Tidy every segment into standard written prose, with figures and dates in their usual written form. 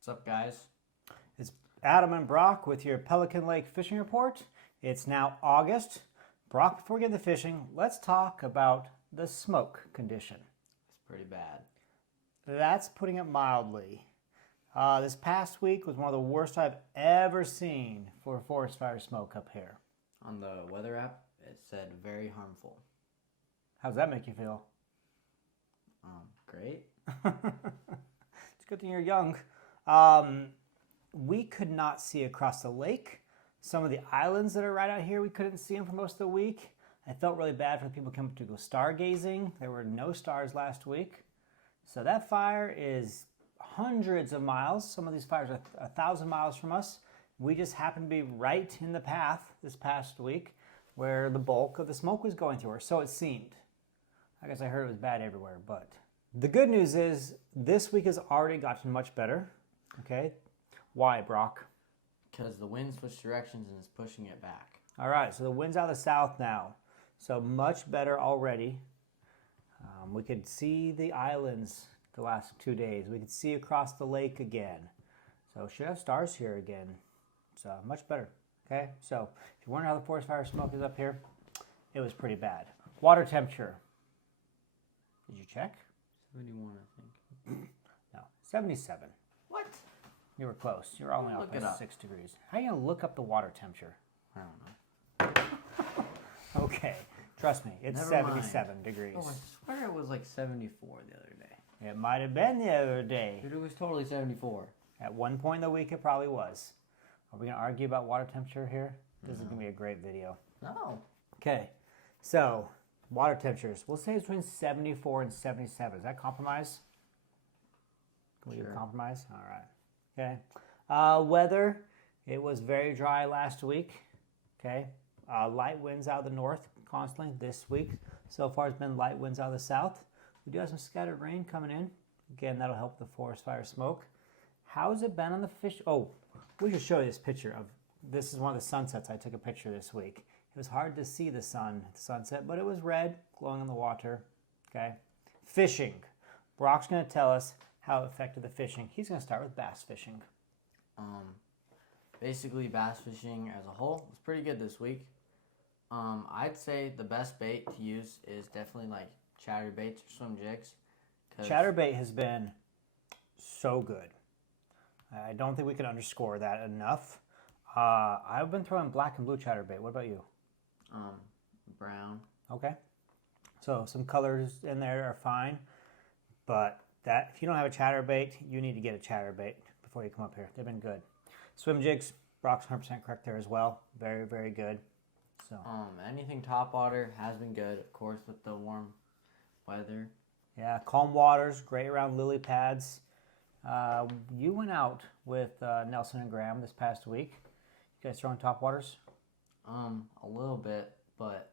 What's up, guys? It's Adam and Brock with your Pelican Lake fishing report. It's now August. Brock, before we get to fishing, let's talk about the smoke condition. It's pretty bad. That's putting it mildly. This past week was one of the worst I've ever seen for forest fire smoke up here. On the weather app, it said very harmful. How does that make you feel? Great. It's a good thing you're young. We could not see across the lake. Some of the islands that are right out here, we couldn't see them for most of the week. I felt really bad for the people coming to go stargazing. There were no stars last week. So that fire is hundreds of miles. Some of these fires are 1,000 miles from us. We just happened to be right in the path this past week where the bulk of the smoke was going through, or so it seemed. I guess I heard it was bad everywhere, but the good news is this week has already gotten much better. Okay, why, Brock? Because the wind switched directions and is pushing it back. All right, so the wind's out of the south now, so much better already. We could see the islands the last 2 days. We could see across the lake again. So should have stars here again. So much better. Okay, so if you're wondering how the forest fire smoke is up here, it was pretty bad. Water temperature. Did you check? 71, I think. No, 77. What? You were close. You were only off Look by it up. 6 degrees. How are you going to look up the water temperature? I don't know. Okay, trust me, it's Never mind. 77 degrees. Oh, I swear it was like 74 the other day. It might have been the other day. Dude, it was totally 74. At one point in the week, it probably was. Are we going to argue about water temperature here? This is going to be a great video. No. Okay, so water temperatures. We'll say it's between 74 and 77. Is that compromise? Can we do Sure. a compromise? All right. Okay. Weather. It was very dry last week. Okay. Light winds out of the north constantly this week. So far, it's been light winds out of the south. We do have some scattered rain coming in. Again, that'll help the forest fire smoke. How's it been on the fish? Oh, we should show you this picture of. This is one of the sunsets I took a picture this week. It was hard to see the sun at the sunset, but it was red, glowing in the water. Okay. Fishing. Brock's going to tell us how it affected the fishing. He's going to start with bass fishing. Basically, bass fishing as a whole was pretty good this week. I'd say the best bait to use is definitely like chatterbaits or swim jigs. Chatterbait has been so good. I don't think we can underscore that enough. I've been throwing black and blue chatterbait. What about you? Brown. Okay. So some colors in there are fine, but that if you don't have a chatterbait, you need to get a chatterbait before you come up here. They've been good. Swim jigs, Brock's 100% correct there as well. Very, very good. So Anything topwater has been good, of course, with the warm weather. yeah, calm waters, great around lily pads. You went out with Nelson and Graham this past week. You guys throwing topwaters? A little bit, but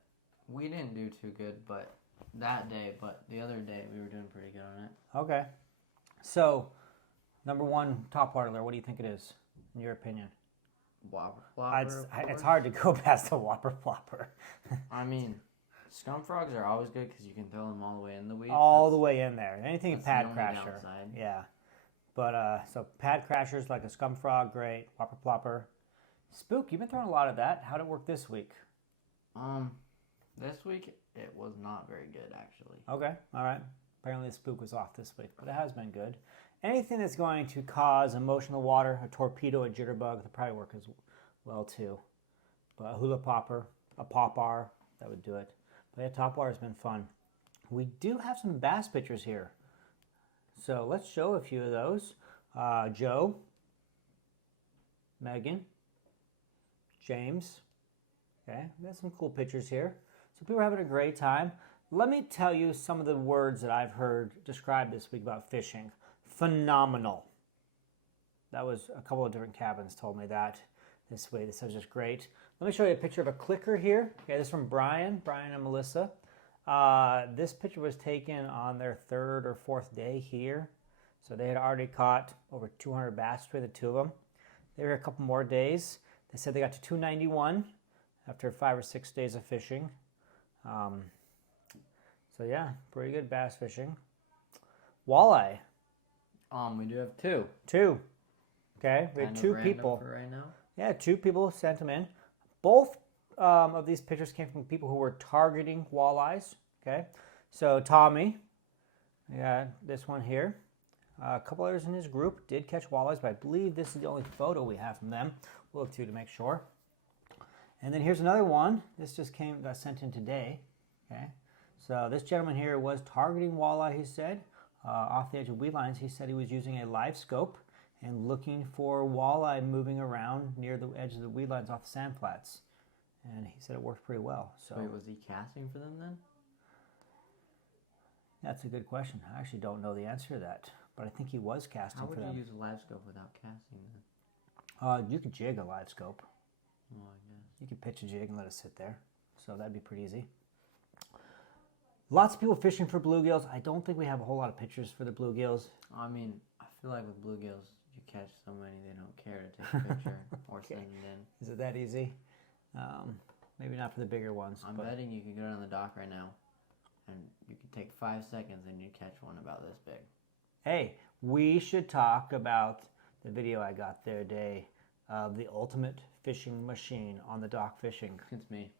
we didn't do too good. But that day, but the other day we were doing pretty good on it. Okay. So, number one topwater there, what do you think it is, in your opinion? Whopper flopper. It's hard to go past the whopper flopper. I mean, scum frogs are always good because you can throw them all the way in the weeds. All the way in there. Anything that's pad the only crasher. downside. Yeah. But, so pad crashers like a scum frog, great. Whopper plopper. Spook, you've been throwing a lot of that. How'd it work this week? This week it was not very good actually. Okay, all right. Apparently the spook was off this week, but it has been good. Anything that's going to cause emotional water, a torpedo, a jitterbug, that'll probably work as well too. But a hula popper, a popar, that would do it. But yeah, topwater has been fun. We do have some bass pictures here. So let's show a few of those. Joe, Megan, James. Okay, we got some cool pictures here. So people are having a great time. Let me tell you some of the words that I've heard described this week about fishing. Phenomenal. That was a couple of different cabins told me that this week. This was just great. Let me show you a picture of a clicker here. Okay, this is from Brian and Melissa. This picture was taken on their 3rd or 4th day here. So they had already caught over 200 bass between the two of them. They were here a couple more days. They said they got to 291 after 5 or 6 days of fishing. So yeah, pretty good bass fishing. Walleye. We do have two. Two. Okay, we had Kind of two random people. for right now. Yeah, 2 people sent them in. Both of these pictures came from people who were targeting walleyes. Okay, so Tommy, yeah, this one here. A couple others in his group did catch walleyes, but I believe this is the only photo we have from them. We'll look through to make sure. And then here's another one. This just got sent in today. Okay, so this gentleman here was targeting walleye. He said off the edge of weed lines. He said he was using a live scope and looking for walleye moving around near the edge of the weed lines off the sand flats. And he said it worked pretty well. So wait, was he casting for them then? That's a good question. I actually don't know the answer to that, but I think he was casting for them. How would you use a live scope without casting then? You could jig a live scope. Oh, I guess. You could pitch a jig and let it sit there. So that'd be pretty easy. Lots of people fishing for bluegills. I don't think we have a whole lot of pictures for the bluegills. I mean, I feel like with bluegills, you catch so many they don't care to take a picture or Okay. send it in. Is it that easy? Maybe not for the bigger ones. I'm betting you could go down the dock right now and you could take 5 seconds and you'd catch one about this big. Hey, we should talk about the video I got the other day of the ultimate fishing machine on the dock fishing. It's me.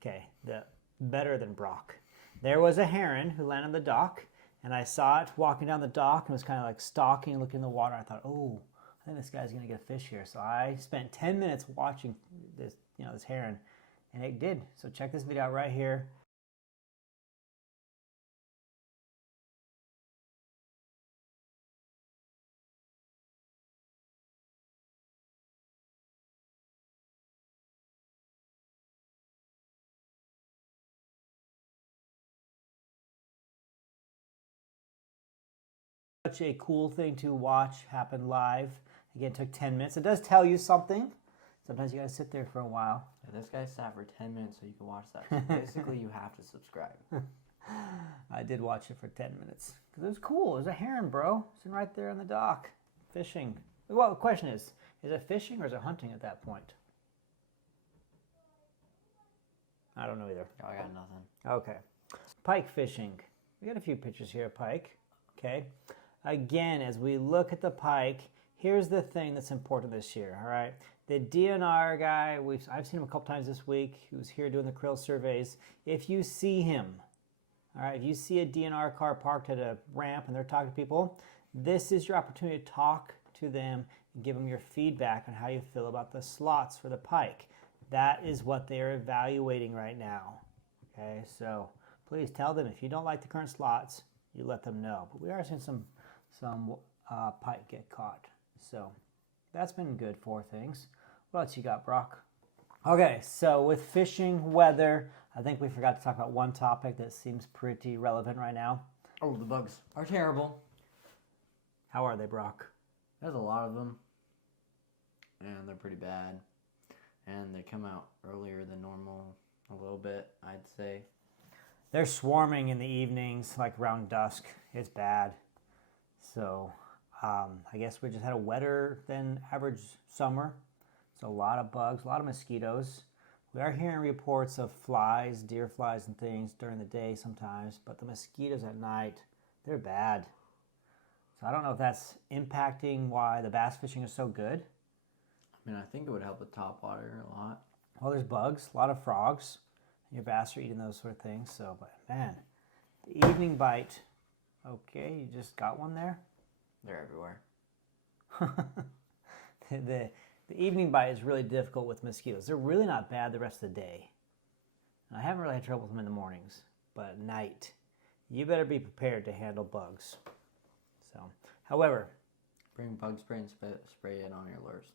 Okay, the better than Brock. There was a heron who landed on the dock, and I saw it walking down the dock and was kind of like stalking, looking in the water. I thought, oh, I think this guy's gonna get a fish here. So I spent 10 minutes watching this, this heron, and it did. So check this video out right here. Such a cool thing to watch happen live. Again, it took 10 minutes. It does tell you something. Sometimes you gotta sit there for a while. Yeah, this guy sat for 10 minutes so you can watch that. So basically, you have to subscribe. I did watch it for 10 minutes because it was cool. It was a heron, bro. Sitting right there on the dock, fishing. Well, the question is it fishing or is it hunting at that point? I don't know either. Oh, I got nothing. Okay. Pike fishing. We got a few pictures here of pike. Okay. Again, as we look at the pike, here's the thing that's important this year, all right? The DNR guy, I've seen him a couple times this week. He was here doing the krill surveys. If you see him, all right, if you see a DNR car parked at a ramp and they're talking to people, this is your opportunity to talk to them and give them your feedback on how you feel about the slots for the pike. That is what they are evaluating right now. Okay, so please tell them if you don't like the current slots, you let them know. But we are seeing some pike get caught. So that's been good for things. What else you got, Brock? Okay, so with fishing weather, I think we forgot to talk about one topic that seems pretty relevant right now. Oh, the bugs are terrible. How are they, Brock? There's a lot of them, and they're pretty bad. And they come out earlier than normal, a little bit, I'd say. They're swarming in the evenings, like around dusk. It's bad. So I guess we just had a wetter than average summer. So a lot of bugs, a lot of mosquitoes. We are hearing reports of flies, deer flies and things during the day sometimes, but the mosquitoes at night, they're bad. So I don't know if that's impacting why the bass fishing is so good. I mean, I think it would help with topwater a lot. Well, there's bugs, a lot of frogs. Your bass are eating those sort of things. So, but man, the evening bite. Okay, you just got one there? They're everywhere. The evening bite is really difficult with mosquitoes. They're really not bad the rest of the day. I haven't really had trouble with them in the mornings, but at night, you better be prepared to handle bugs. So, however, bring bug spray and spray it on your lures.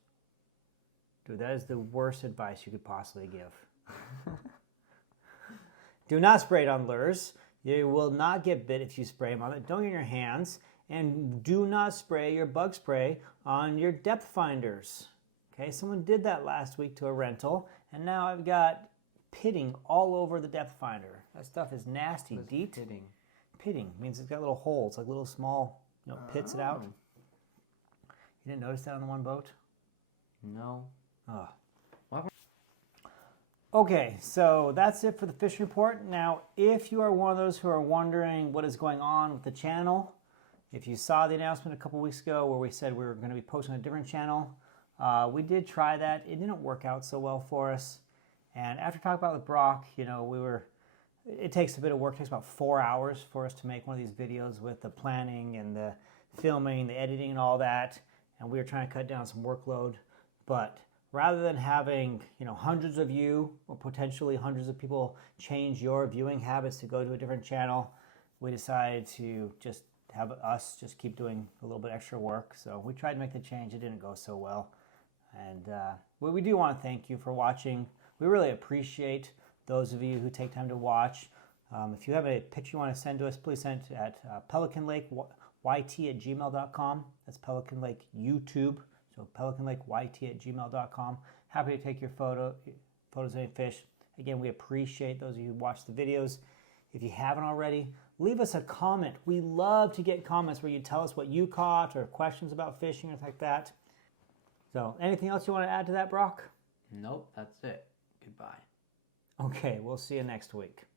Dude, that is the worst advice you could possibly give. Do not spray it on lures. You will not get bit if you spray them on it. Don't get in your hands. And do not spray your bug spray on your depth finders. Okay, someone did that last week to a rental, and now I've got pitting all over the depth finder. That stuff is nasty. What's DEET. pitting? Pitting means it's got little holes, like little small, pits it out. You didn't notice that on the one boat? No. Oh. What? Okay, so that's it for the fish report. Now, if you are one of those who are wondering what is going on with the channel, If you saw the announcement a couple weeks ago where we said we were going to be posting on a different channel, we did try that. It didn't work out so well for us. And after talking about with Brock, you know, it takes a bit of work. It takes about 4 hours for us to make one of these videos with the planning and the filming, the editing and all that. And we were trying to cut down some workload. But rather than having, you know, hundreds of you or potentially hundreds of people change your viewing habits to go to a different channel, we decided to just have us just keep doing a little bit extra work. So we tried to make the change. It didn't go so well. And we do want to thank you for watching. We really appreciate those of you who take time to watch. If you have a picture you want to send to us, please send it at Pelican Lake YT@gmail.com. That's Pelican Lake YouTube. So Pelican Lake YT@gmail.com. Happy to take your photos of any fish. Again, we appreciate those of you who watch the videos. If you haven't already, leave us a comment. We love to get comments where you tell us what you caught or questions about fishing or like that. So anything else you want to add to that, Brock? Nope, that's it. Goodbye. Okay, we'll see you next week.